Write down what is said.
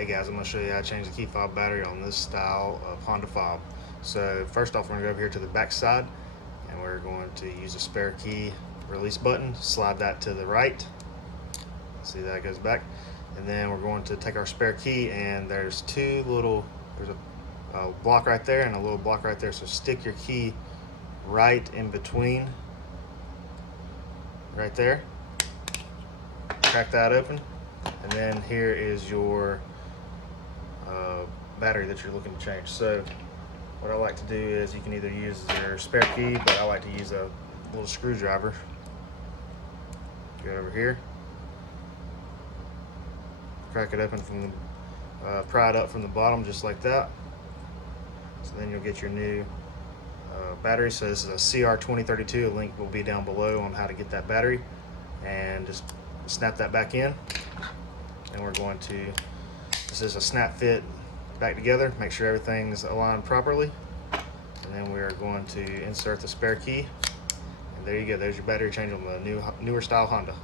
Hey guys, I'm going to show you how to change the key fob battery on this style of Honda fob. So first off, we're going to go over here to the back side and we're going to use a spare key release button, slide that to the right. See that goes back. And then we're going to take our spare key, and there's a block right there and a little block right there. So stick your key right in between, right there. Crack that open, and then here is your battery that you're looking to change. So what I like to do is, you can either use your spare key, but I like to use a little screwdriver. Go over here, crack it open from the pry it up from the bottom, just like that. So then you'll get your new battery. So this is a CR2032. A link will be down below on how to get that battery, and just snap that back in. And we're going to, this is a snap fit back together, make sure everything's aligned properly, and then we're going to insert the spare key, and there you go, there's your battery change on the newer style Honda.